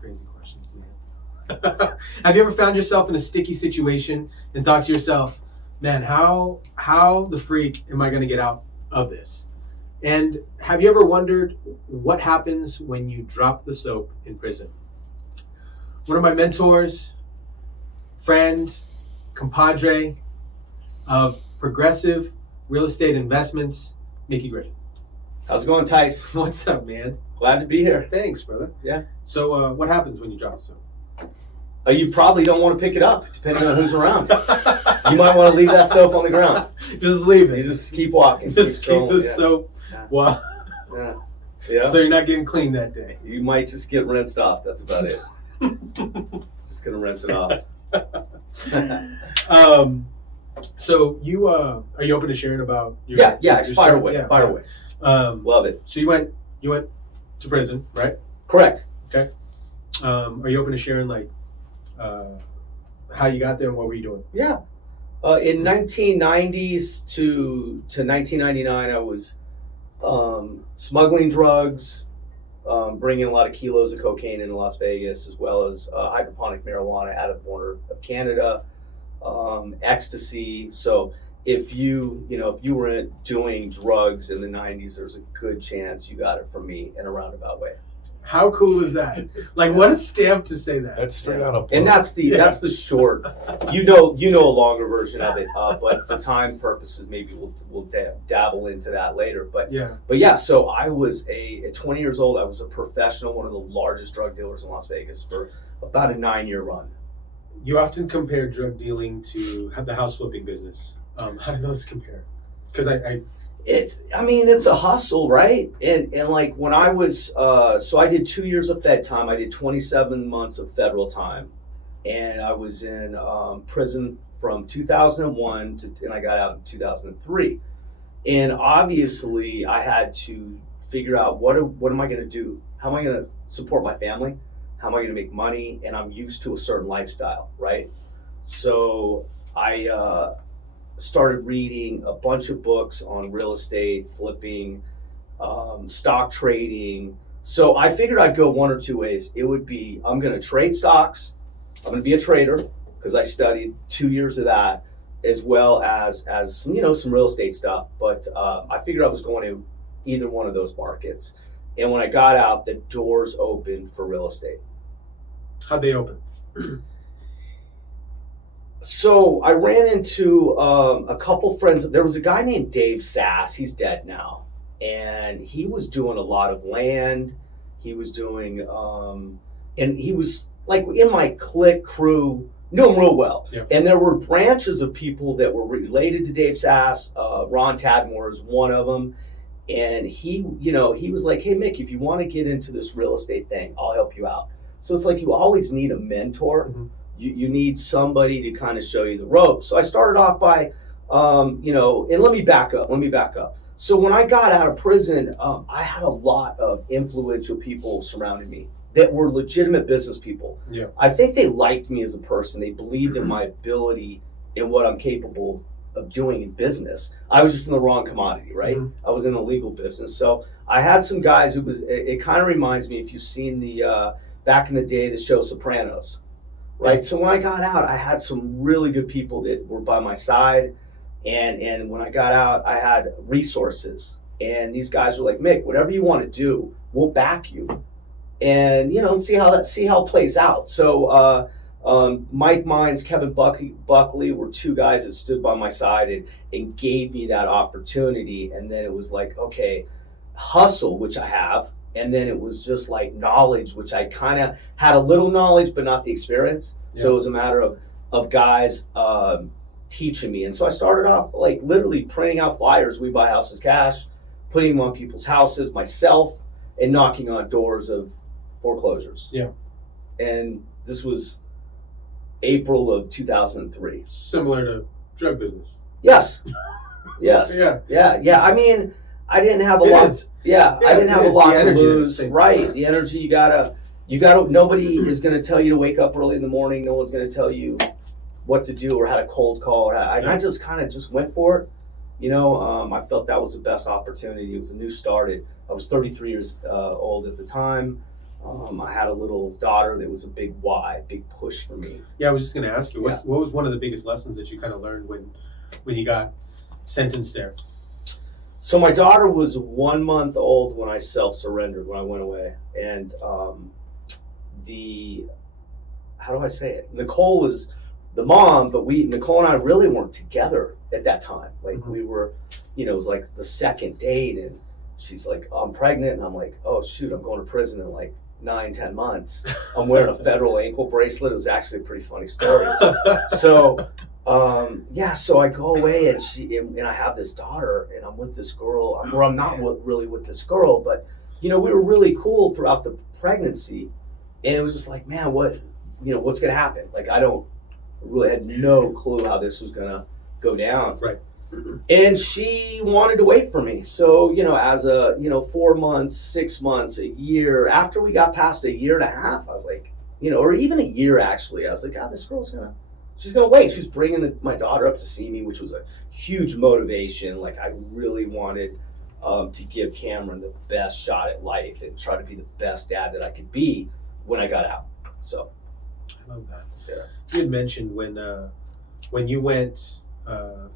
crazy questions, man. Have you ever found yourself in a sticky situation and thought to yourself, man, how the freak am I going to get out of this? And have you ever wondered what happens when you drop the soap in prison? One of my mentors, friend, compadre of progressive real estate investments, Mickey Griffin. How's it going, Tice? What's up, man? Glad to be here. Thanks, brother. Yeah. So what happens when you drop the soap? You probably don't want to pick it up, depending on who's around. You might want to leave that soap on the ground. Just leave it. You just keep walking. Just keep the yeah. soap. Yeah. Wow. Yeah. So you're not getting clean that day. You might just get rinsed off. That's about it. Just gonna rinse it off. So you are you open to sharing about your Yeah. your Fire story? away. Yeah, Fire yeah. away. Love it. So you went to prison, right? Correct. Okay. Are you open to sharing like how you got there and what were you doing? Yeah. In 1990s to 1999, I was smuggling drugs, bringing a lot of kilos of cocaine into Las Vegas, as well as hydroponic marijuana out of the border of Canada, ecstasy. So if you were doing drugs in the 90s, there's a good chance you got it from me in a roundabout way. How cool is that? Like, what a stamp to say that. That's straight out of. And that's the short. You know a longer version of it, but for time purposes, maybe we'll dabble into that later. But yeah. So I was at 20 years old. I was a professional, one of the largest drug dealers in Las Vegas for about a 9-year run. You often compare drug dealing to the house flipping business. How do those compare? Because it's a hustle, right? And like when I was, so I did 2 years of Fed time. I did 27 months of federal time. And I was in prison from 2001 and I got out in 2003. And obviously I had to figure out what am I going to do? How am I going to support my family? How am I going to make money? And I'm used to a certain lifestyle, right? So I started reading a bunch of books on real estate, flipping, stock trading. So I figured I'd go one or two ways. It would be, I'm going to trade stocks. I'm going to be a trader because I studied 2 years of that, as well as some real estate stuff. But I figured I was going to either one of those markets. And when I got out, the doors opened for real estate. How'd they open? So I ran into a couple friends. There was a guy named Dave Sass. He's dead now. And he was doing a lot of land. He was doing, and he was like in my clique crew, knew him real well. Yeah. And there were branches of people that were related to Dave Sass. Ron Tadmore is one of them. And he was like, hey, Mick, if you want to get into this real estate thing, I'll help you out. So it's like you always need a mentor. Mm-hmm. You need somebody to kind of show you the ropes. So I started off by, and let me back up. So when I got out of prison, I had a lot of influential people surrounding me that were legitimate business people. Yeah. I think they liked me as a person. They believed in my ability and what I'm capable of doing in business. I was just in the wrong commodity, right? Mm-hmm. I was in the legal business. So I had some guys it kind of reminds me, if you've seen the, back in the day, the show Sopranos. Right. So when I got out, I had some really good people that were by my side. And when I got out, I had resources. And these guys were like, Mick, whatever you want to do, we'll back you. And, and see how it plays out. So Mike Mines, Kevin Buckley were two guys that stood by my side and gave me that opportunity. And then it was like, okay, hustle, which I have. And then it was just like knowledge, which I kind of had a little knowledge, but not the experience. Yeah. So it was a matter of guys teaching me. And so I started off like literally printing out flyers, We Buy Houses Cash, putting them on people's houses myself, and knocking on doors of foreclosures. Yeah. And this was April of 2003. Similar to drug business. Yes. Yeah. I mean, I didn't have a lot. Yeah, I didn't have a lot to lose. Right, the energy you gotta. Nobody is gonna tell you to wake up early in the morning. No one's gonna tell you what to do or how to cold call. I just kind of just went for it. I felt that was the best opportunity. It was a new start. I was 33 years old at the time. I had a little daughter that was a big why, big push for me. Yeah, I was just going to ask you, what was one of the biggest lessons that you kind of learned when you got sentenced there? So my daughter was 1 month old when I self-surrendered, when I went away. And how do I say it? Nicole was the mom, but Nicole and I really weren't together at that time. Like we were, it was like the second date, and she's like, I'm pregnant. And I'm like, oh shoot, I'm going to prison in like 9-10 months. I'm wearing a federal ankle bracelet. It was actually a pretty funny story. So so I go away, and I have this daughter, and I'm with this girl, or I'm not really with this girl, but we were really cool throughout the pregnancy, and it was just like, man, what's gonna happen? Like I really had no clue how this was gonna go down. Right. And she wanted to wait for me. So, as 4 months, 6 months, a year, after we got past a year and a half, I was like, or even a year actually, I was like, this girl's she's gonna wait. She's bringing my daughter up to see me, which was a huge motivation. Like I really wanted to give Cameron the best shot at life and try to be the best dad that I could be when I got out. So. I love that. Yeah. You had mentioned when you went,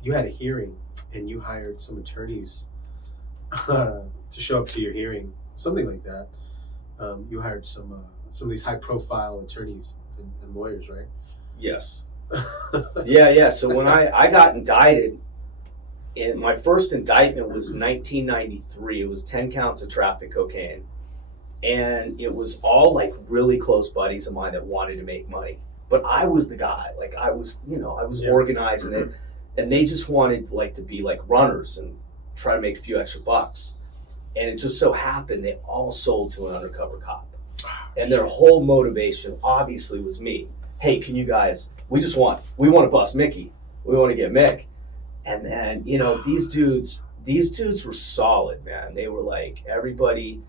you had a hearing and you hired some attorneys to show up to your hearing, something like that. You hired some of these high-profile attorneys and lawyers, right? Yes. Yeah. So when I got indicted, and my first indictment was 1993. It was 10 counts of traffic cocaine. And it was all like really close buddies of mine that wanted to make money. But I was the guy. Like I was organizing it, and they just wanted like to be like runners and try to make a few extra bucks. And it just so happened they all sold to an undercover cop. And their whole motivation obviously was me. Hey, can you guys, we want to bust Mickey. We want to get Mick. And then, these dudes were solid, man. They were like, everybody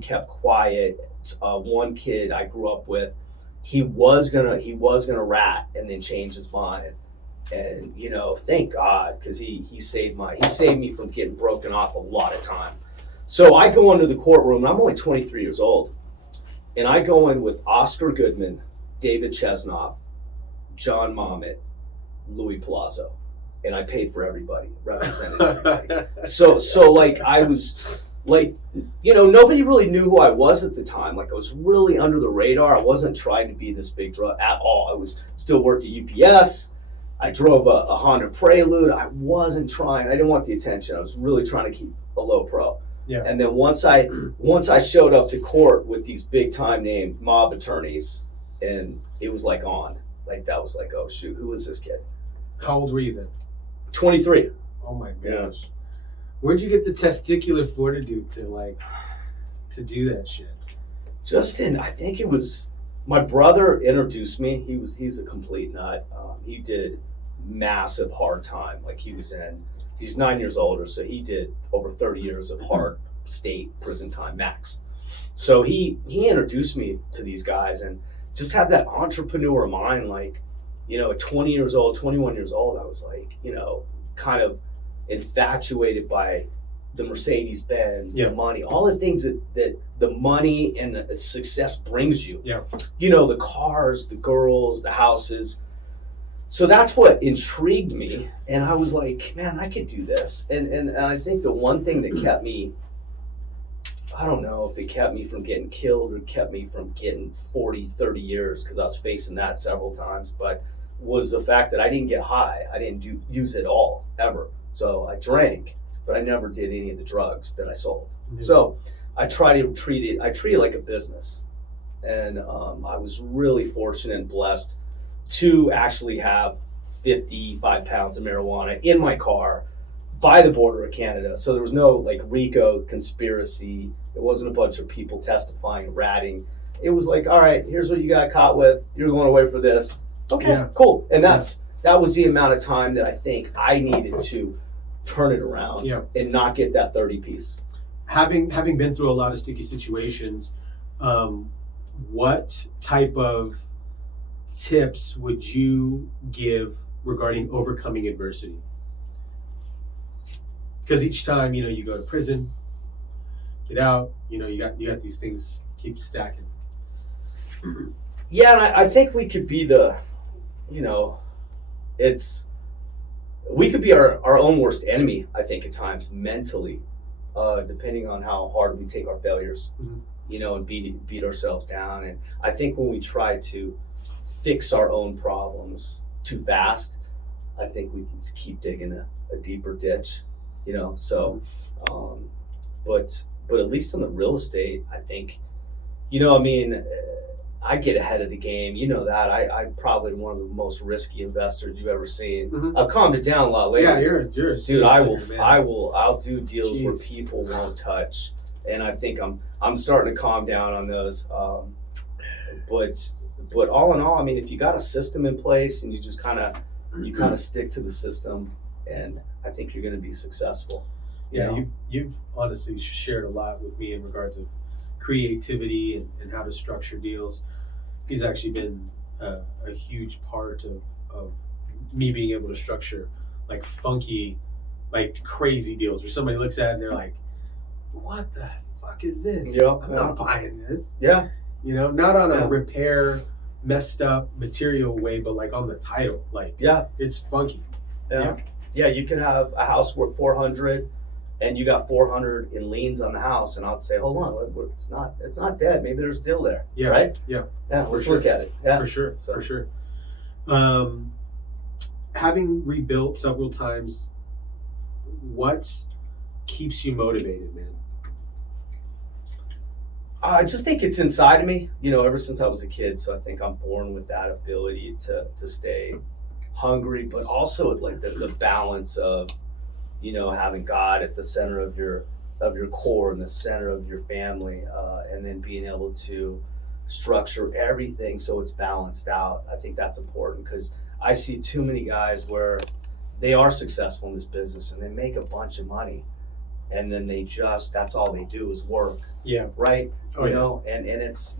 kept quiet. One kid I grew up with, he was gonna rat and then change his mind. And thank God, because he saved me from getting broken off a lot of time. So I go into the courtroom, and I'm only 23 years old, and I go in with Oscar Goodman, David Chesnoff, John Mamet, Louis Palazzo, and I paid for everybody, represented everybody. So like I was. Like, nobody really knew who I was at the time. Like, I was really under the radar. I wasn't trying to be this big drug at all. I was still worked at UPS. I drove a Honda Prelude. I wasn't trying. I didn't want the attention. I was really trying to keep a low pro. Yeah. And then once I showed up to court with these big time named mob attorneys, and it was like on. Like, that was like, oh, shoot, who was this kid? How old were you then? 23. Oh, my gosh. Yeah. Where'd you get the testicular fortitude to do that shit? I think it was my brother introduced me. He's a complete nut. He did massive hard time. Like he's 9 years older, so he did over 30 years of hard state prison time max. So he introduced me to these guys and just had that entrepreneur mind. Like, at 20 years old, 21 years old, I was like, kind of infatuated by the Mercedes-Benz, the money, all the things that the money and the success brings you. Yeah. The cars, the girls, the houses. So that's what intrigued me. And I was like, man, I could do this. And I think the one thing that kept me, I don't know if it kept me from getting killed or kept me from getting 40, 30 years, because I was facing that several times, but was the fact that I didn't get high. I didn't use it all, ever. So I drank, but I never did any of the drugs that I sold. Mm-hmm. So I treat it like a business. And I was really fortunate and blessed to actually have 55 pounds of marijuana in my car by the border of Canada. So there was no like RICO conspiracy. It wasn't a bunch of people testifying, ratting. It was like, all right, here's what you got caught with. You're going away for this. Okay, cool. And that was the amount of time that I think I needed to turn it around and not get that 30 piece. Having been through a lot of sticky situations, what type of tips would you give regarding overcoming adversity? Because each time, you go to prison, get out, you got these things keep stacking. Yeah, and I think we could be we could be our own worst enemy, I think, at times mentally, depending on how hard we take our failures, and beat ourselves down. And I think when we try to fix our own problems too fast, I think we can just keep digging a deeper ditch, So, but at least in the real estate, I think, I get ahead of the game. You know that. I'm probably one of the most risky investors you've ever seen. I've calmed it down a lot later. Yeah, you're a dude. I'll do deals Jeez. where people won't touch, and I think I'm starting to calm down on those. But all in all, I mean, if you got a system in place and you just kind of stick to the system, and I think you're going to be successful. Yeah, you've honestly shared a lot with me in regards of creativity and how to structure deals. He's actually been a huge part of me being able to structure like funky, like crazy deals where somebody looks at it and they're like, what the fuck is this? I'm not buying this. Yeah. Not on a repair, messed up material way, but like on the title. Like, it's funky. Yeah, you can have a house worth 400 and you got 400 in liens on the house, and I'll say, hold on, it's not dead. Maybe there's still there. Yeah. Right? Yeah. Let's look at it. Yeah. For sure. Having rebuilt several times, what keeps you motivated, man? I just think it's inside of me, ever since I was a kid. So I think I'm born with that ability to stay hungry, but also with like the balance of, having God at the center of your core and the center of your family, and then being able to structure everything so it's balanced out. I think that's important because I see too many guys where they are successful in this business and they make a bunch of money, and then that's all they do is work. Yeah. Right. And it's,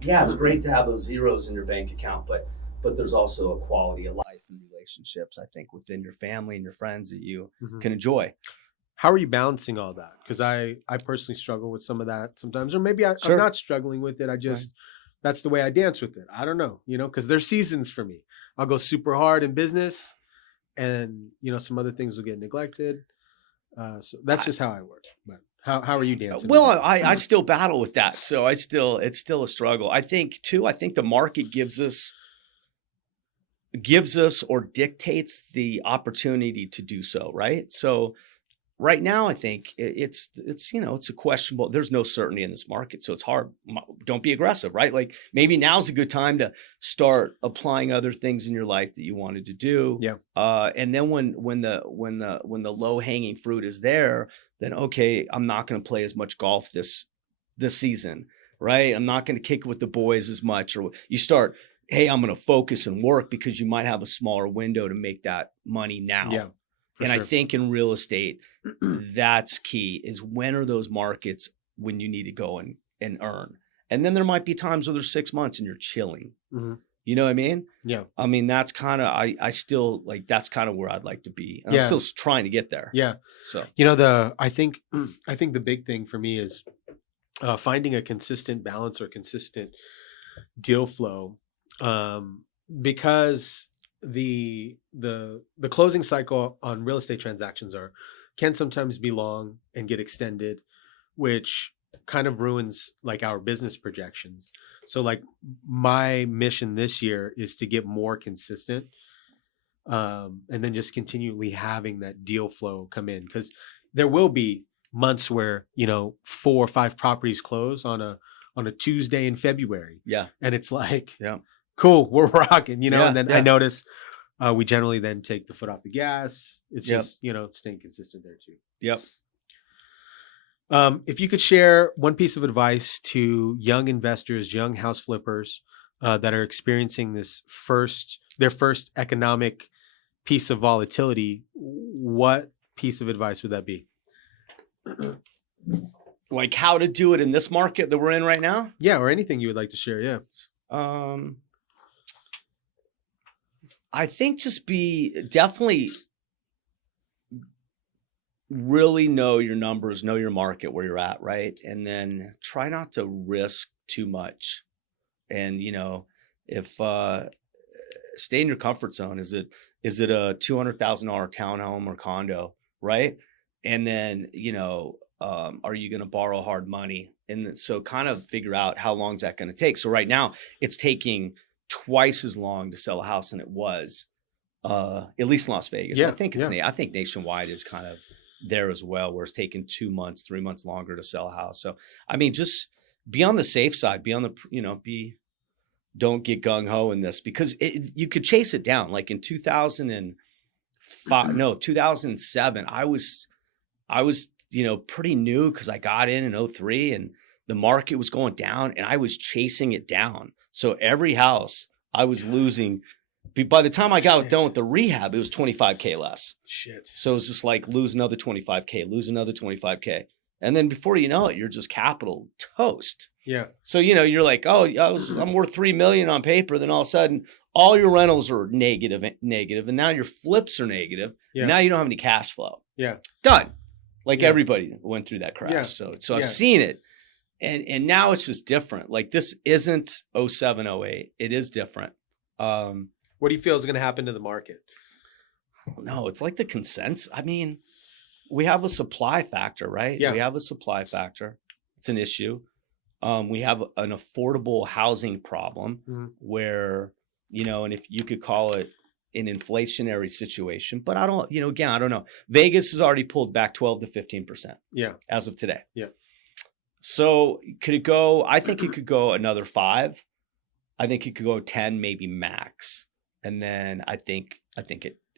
it's great to have those zeros in your bank account, but there's also a quality of life and relationships, I think, within your family and your friends that you can enjoy. How are you balancing all that? Because I personally struggle with some of that sometimes, or maybe I'm not struggling with it. I just, that's the way I dance with it. I don't know, because there's seasons for me. I'll go super hard in business and, some other things will get neglected. So that's just how I work. But how are you dancing? Well, I still battle with that. So it's still a struggle. I think the market gives us or dictates the opportunity to do so, right? So right now, I think it's a questionable. There's no certainty in this market, so it's hard. Don't be aggressive, right? Like maybe now's a good time to start applying other things in your life that you wanted to do. Yeah. And then when the low hanging fruit is there, then okay, I'm not going to play as much golf this season, right? I'm not going to kick it with the boys as much. Or you start, hey, I'm going to focus and work because you might have a smaller window to make that money now. Yeah. And sure. I think in real estate, that's key, is when are those markets when you need to go and earn. And then there might be times where there's 6 months and you're chilling. Mm-hmm. You know what I mean? Yeah. I mean, that's kind of, I still like, that's kind of where I'd like to be. And I'm still trying to get there. Yeah. So, I think the big thing for me is finding a consistent balance or consistent deal flow, because the closing cycle on real estate transactions can sometimes be long and get extended, which kind of ruins like our business projections. So like my mission this year is to get more consistent, and then just continually having that deal flow come in, because there will be months where 4 or 5 properties close on a Tuesday in February. Yeah. And it's like, cool, we're rocking, and then I notice we generally then take the foot off the gas. It's just, staying consistent there too. Yep. If you could share one piece of advice to young investors, young house flippers that are experiencing their first economic piece of volatility, what piece of advice would that be? Like how to do it in this market that we're in right now? Yeah, or anything you would like to share. Yeah. I think just be definitely really know your numbers, know your market where you're at, right? And then try not to risk too much. And if stay in your comfort zone. Is it a $200,000 townhome or condo, right? And then are you going to borrow hard money? And so kind of figure out how long is that going to take. So right now it's taking twice as long to sell a house than it was, at least in Las Vegas. Yeah, I think I think nationwide is kind of there as well, where it's taking 2 months, 3 months longer to sell a house. So I mean, just be on the safe side. Be on the don't get gung ho in this, because you could chase it down. Like in 2007, I was pretty new, because I got in 2003 and the market was going down and I was chasing it down. So every house I was losing. By the time I got done with the rehab, it was $25K less. Shit. So it was just like lose another $25K, lose another $25K. And then before you know it, you're just capital toast. Yeah. So, you're like, oh, I'm worth $3 million on paper. Then all of a sudden, all your rentals are negative. And now your flips are negative. Yeah. Now you don't have any cash flow. Yeah. Done. Like everybody went through that crash. Yeah. So I've seen it. And now it's just different. Like this isn't 07, 08. It is different. What do you feel is going to happen to the market? I don't know. It's like the consensus. I mean, we have a supply factor, right? Yeah. We have a supply factor. It's an issue. We have an affordable housing problem where, and if you could call it an inflationary situation, but I don't, again, I don't know. Vegas has already pulled back 12 to 15%. Yeah. As of today. Yeah. So could it go? I think it could go another 5. I think it could go 10, maybe max. And then I think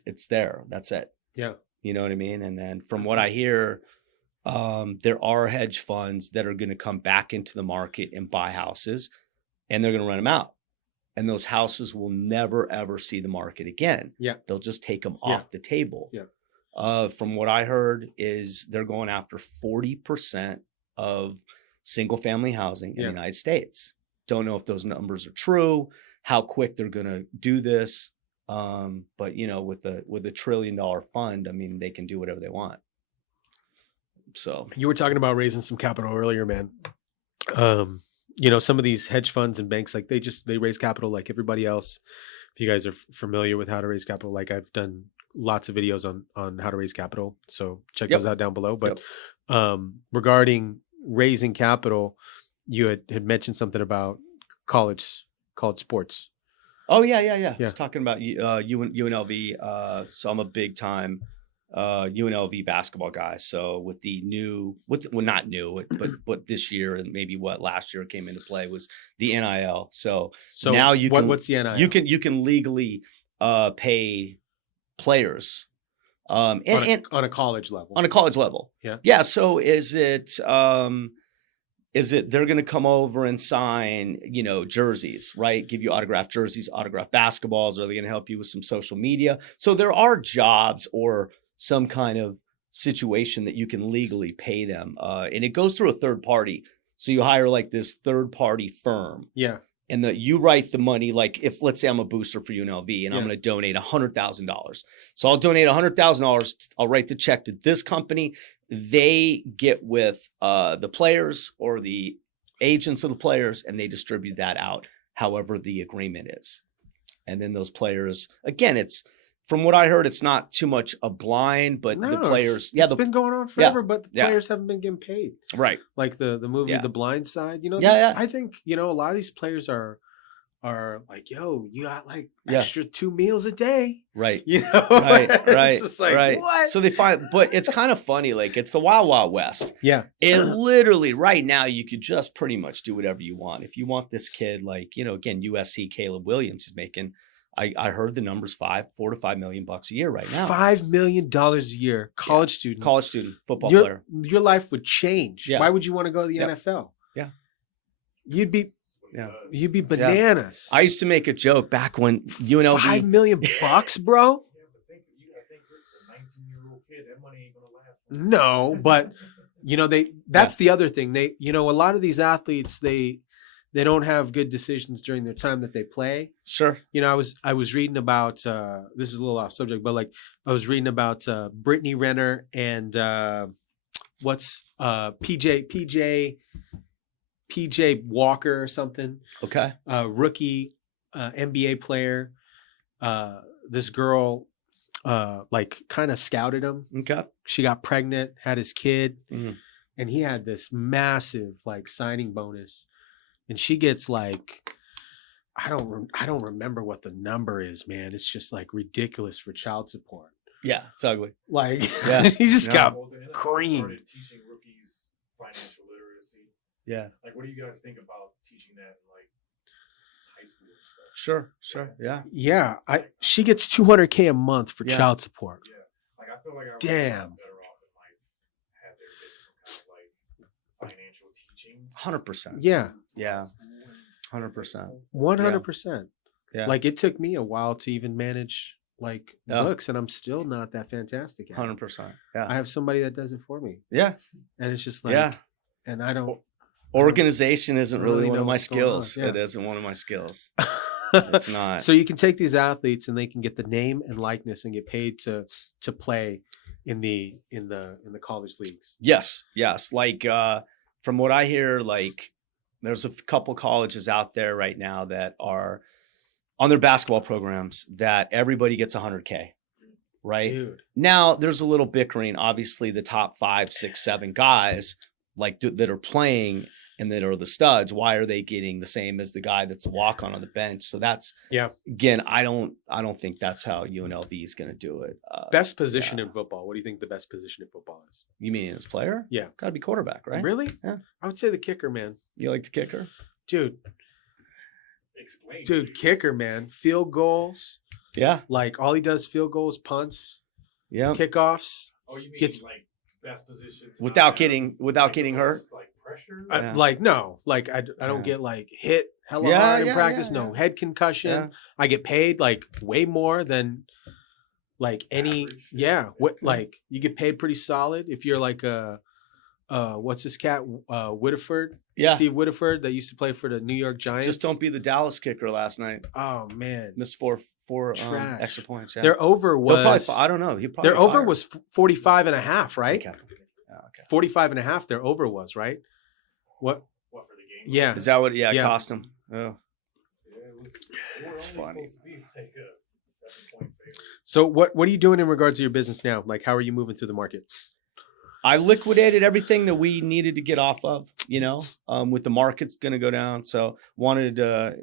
it's there. That's it. Yeah. You know what I mean? And then from what I hear, there are hedge funds that are going to come back into the market and buy houses, and they're going to rent them out. And those houses will never, ever see the market again. Yeah. They'll just take them off the table. Yeah. From what I heard is they're going after 40% of single family housing in the United States. Don't know if those numbers are true, how quick they're going to do this. But with a $1 trillion fund, I mean, they can do whatever they want. So you were talking about raising some capital earlier, man. Some of these hedge funds and banks, like they raise capital like everybody else. If you guys are familiar with how to raise capital, like I've done lots of videos on how to raise capital. So check those out down below. But regarding raising capital, you had mentioned something about college sports. Oh yeah. I was talking about UNLV. So I'm a big time UNLV basketball guy. So with the not new, but this year and maybe last year came into play was the NIL. So now what's the NIL? You can legally pay players on a college level. On a college level. Yeah. Yeah. So is it they're going to come over and sign, jerseys, right? Give you autographed jerseys, autographed basketballs. Are they going to help you with some social media? So there are jobs or some kind of situation that you can legally pay them. And it goes through a third party. So you hire like this third party firm. Yeah. And you write the money, like if, let's say I'm a booster for UNLV and I'm going to donate $100,000. So I'll donate $100,000. I'll write the check to this company. They get with the players or the agents of the players, and they distribute that out however the agreement is. And then those players, again, it's from what I heard, it's not too much a blind, but the players, it's been going on forever, but the players haven't been getting paid. Right. Like the movie The Blind Side, I think, a lot of these players are like, yo, you got like extra 2 meals a day. Right. Right. It's just like, what? So they find, but it's kind of funny. Like it's the Wild Wild West. Yeah. It literally right now, you could just pretty much do whatever you want. If you want this kid, like, again, USC Caleb Williams is making, I heard the numbers $4 to $5 million a year right now. $5 million a year, college student, football player. Your life would change. Yeah. Why would you want to go to the NFL? Yeah. You'd be bananas. I used to make a joke back when UNLV $5 million, bro. You gotta think this is a 19-year-old kid. That money ain't gonna last. No, but that's the other thing. They, a lot of these athletes, they they don't have good decisions during their time that they play. Sure. You know, I was reading about this is a little off subject, but like I was reading about Brittany Renner and what's PJ Walker or something, Okay. rookie NBA player. This girl like kind of scouted him. Okay. She got pregnant, had his kid, Mhm. and he had this massive like signing bonus, and she gets like I don't remember what the number is, man. It's just like ridiculous for child support. Yeah, it's ugly. Like Yeah. he just No. got Well, the NFL creamed. started teaching rookies financial literacy. Yeah. Like, what do you guys think about teaching that in like high school and stuff? Sure. Yeah. Yeah, she gets $200K a month for Yeah. child support. Yeah. Like, I feel like I would Damn. be a lot better off if like had there been some kind of like financial teaching. 100%. Yeah, Yeah. 100%. 100%. Yeah. Like it took me a while to even manage like Yeah. books, and I'm still not that fantastic at it. 100%. Yeah. I have somebody that does it for me, Yeah. and it's just like, Yeah. and I don't. Organization isn't really really one know of my what's going on, skills. yeah. It isn't one of my skills. It's not. So you can take these athletes and they can get the name and likeness and get paid to play in the college leagues. Yes. Like from what I hear, like there's a couple colleges out there right now that are on their basketball programs that everybody gets 100K. Right. Dude. Now there's a little bickering. Obviously, the top 5, 6, 7 guys like that are playing and that are the studs. Why are they getting the same as the guy that's a walk on the bench? So that's again, I don't think that's how UNLV is going to do it. Best position in football. What do you think the best position in football is? You mean as player? Yeah, Got to be quarterback, right? Really? Yeah. I would say the kicker, man. You like the kicker? Dude, Explain. dude, please. kicker, man. Field goals. Yeah. Like all he does, field goals, punts, Yeah. kickoffs. Oh, you mean Gets- like best position to Without not have, getting like, hurt. less, like pressure? Yeah. Like no, like I don't Yeah. get like hit hella Yeah, hard in yeah, practice. yeah, No yeah. head concussion. Yeah. I get paid like way more than like any. Average. Yeah, what like you get paid pretty solid if you're like a what's this cat Whittiford? Yeah. Steve Whittiford that used to play for the New York Giants. Just don't be the Dallas kicker last night. Oh man, Missed four Trash. extra points. Yeah. their over They'll probably was I don't know. He probably their over fired. was 45 and a half, right? Okay. Yeah, okay. 45 and a half their over was, right? What? What for the game? Yeah. Is that what? Yeah, it Yeah. cost him. Oh. Yeah, it was. They were That's only funny. supposed to be like a 7-point favorite. So what are you doing in regards to your business now? Like how are you moving through the market? I liquidated everything that we needed to get off of, with the market's going to go down. So wanted to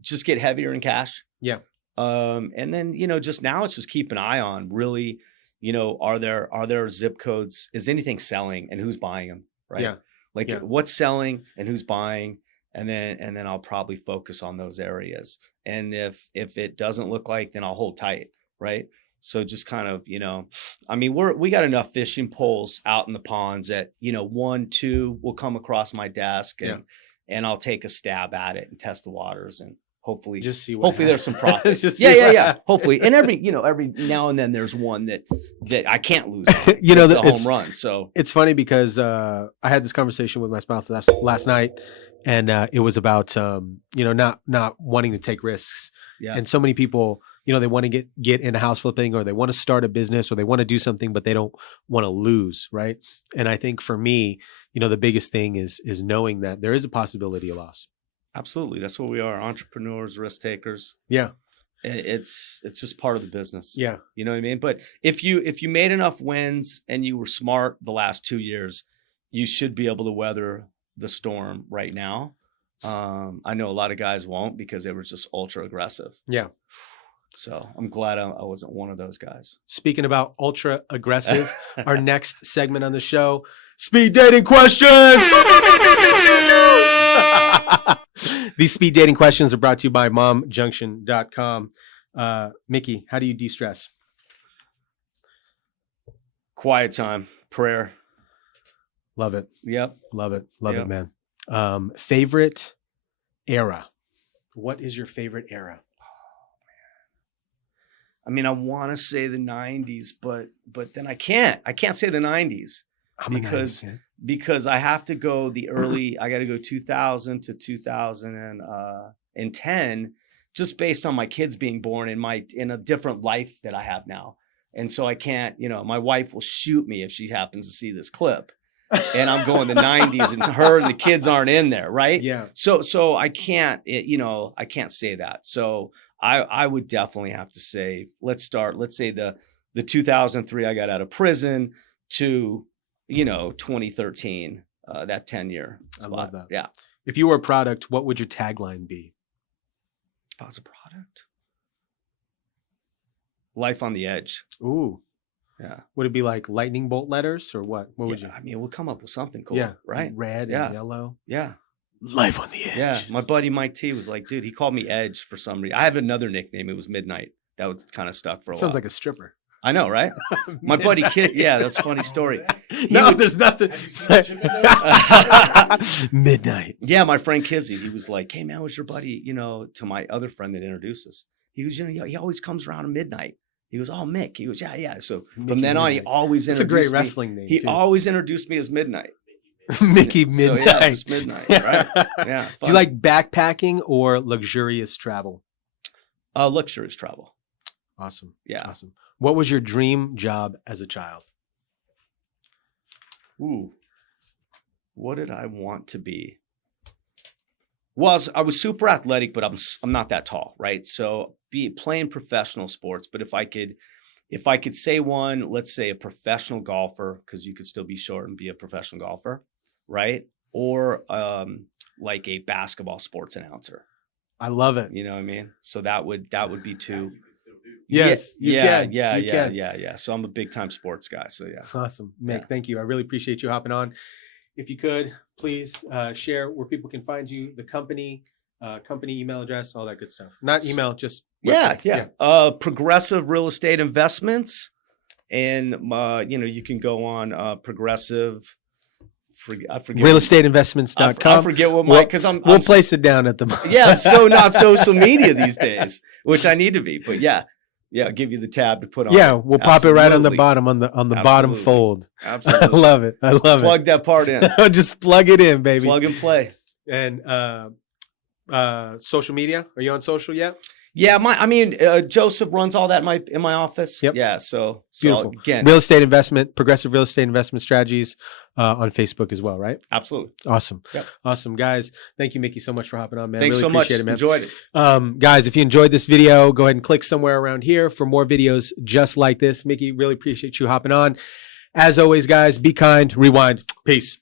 just get heavier in cash. Yeah. And then, just now it's just keep an eye on really, are there zip codes? Is anything selling and who's buying them? Right. Yeah. Like Yeah. what's selling and who's buying. And then I'll probably focus on those areas. And if it doesn't look like, then I'll hold tight. Right. So just kind of, we got enough fishing poles out in the ponds that, 1, 2 will come across my desk and I'll take a stab at it and test the waters and hopefully Just see what there's some happens. profit. Just Yeah. see what Yeah. Hopefully. And every now and then there's one that I can't lose. It's a home run. So it's funny because I had this conversation with my spouse last night, and it was about not wanting to take risks. yeah. And so many people, they want to get into house flipping, or they want to start a business, or they want to do something, but they don't want to lose, right? And I think for me, the biggest thing is knowing that there is a possibility of loss. Absolutely. That's what we are. Entrepreneurs, risk takers. Yeah, It's just part of the business. yeah, You know what I mean? But if you made enough wins and you were smart the last 2 years, you should be able to weather the storm right now. I know a lot of guys won't because they were just ultra aggressive. yeah. So I'm glad I wasn't one of those guys. Speaking about ultra aggressive, our next segment on the show, speed dating questions. These speed dating questions are brought to you by momjunction.com. Mickey, how do you de-stress? Quiet time, prayer. Love it. Yep. Love it, Yeah. man. Favorite era? What is your favorite era? I mean, I want to say the 90s, but then I can't say the 90s I'm a because 90s kid. because I have to go the early. I got to go 2000 to 2010, just based on my kids being born in a different life that I have now. And so I can't, my wife will shoot me if she happens to see this clip, and I'm going the 90s, and her and the kids aren't in there, right? Yeah. So I can't, I can't say that. So I would definitely have to say, let's say the 2003 I got out of prison to 2013, that 10-year spot. I love that. Yeah. If you were a product, what would your tagline be? If I was a product, life on the edge. Ooh. Yeah. Would it be like lightning bolt letters or what? What would you? I mean, we'll come up with something cool. Yeah. Right. Red Yeah. and yellow. Yeah. Life on the edge. Yeah. My buddy Mike T was like, dude, he called me Edge for some reason. I have another nickname. It was Midnight. That was kind of stuck for a while. Sounds like a stripper. I know, right? My buddy Kid. Yeah, that's a funny story. No, there's nothing. Have you seen that shit in there? Midnight. Yeah, my friend Kizzy, he was like, hey man, what's your buddy, to my other friend that introduced us. He was, he always comes around at midnight. He goes, oh, Mick. He goes, yeah. So Mickey from then on, he Midnight. always It's a introduced great me. wrestling name. He too. always introduced me as Midnight. Mickey Midnight. So yeah, it's just midnight, right? Yeah. Do you like backpacking or luxurious travel? Luxurious travel? Awesome. Yeah. Awesome. What was your dream job as a child? Ooh. What did I want to be? Well, I was super athletic, but I'm not that tall, right? So playing professional sports, but if I could say one, let's say a professional golfer, because you could still be short and be a professional golfer, right? Or like a basketball sports announcer. I love it. You know what I mean? So that would be two. You could still do. Yes, you can. Yeah. You can. Yeah. So I'm a big time sports guy. So yeah. Awesome. Mick, Yeah. thank you. I really appreciate you hopping on. If you could, please share where people can find you, the company email address, all that good stuff. Not email, just website. Yeah. Progressive Real Estate Investments, and you can go on Progressive. I forget Realestateinvestments.com. I forget what my because we'll place it down at the bottom. Yeah, I'm so not social media these days, which I need to be. But yeah, I'll give you the tab to put on. Yeah, we'll pop it right on the Absolutely. bottom on the bottom Absolutely. fold. I Absolutely. love it. I love Plug that part in. it. Just plug it in, baby. Plug and play. And social media. Are you on social yet? Yeah, Joseph runs all that in my office. Yep. Yeah, so Beautiful. again, Real estate investment, progressive real estate investment strategies on Facebook as well, right? absolutely. Awesome. Yep. Awesome, guys. Thank you, Mickey, so much for hopping on, man. Thanks really so much. appreciate it, man. Enjoyed it. Guys, if you enjoyed this video, go ahead and click somewhere around here for more videos just like this. Mickey, really appreciate you hopping on. As always, guys, be kind, rewind. Peace.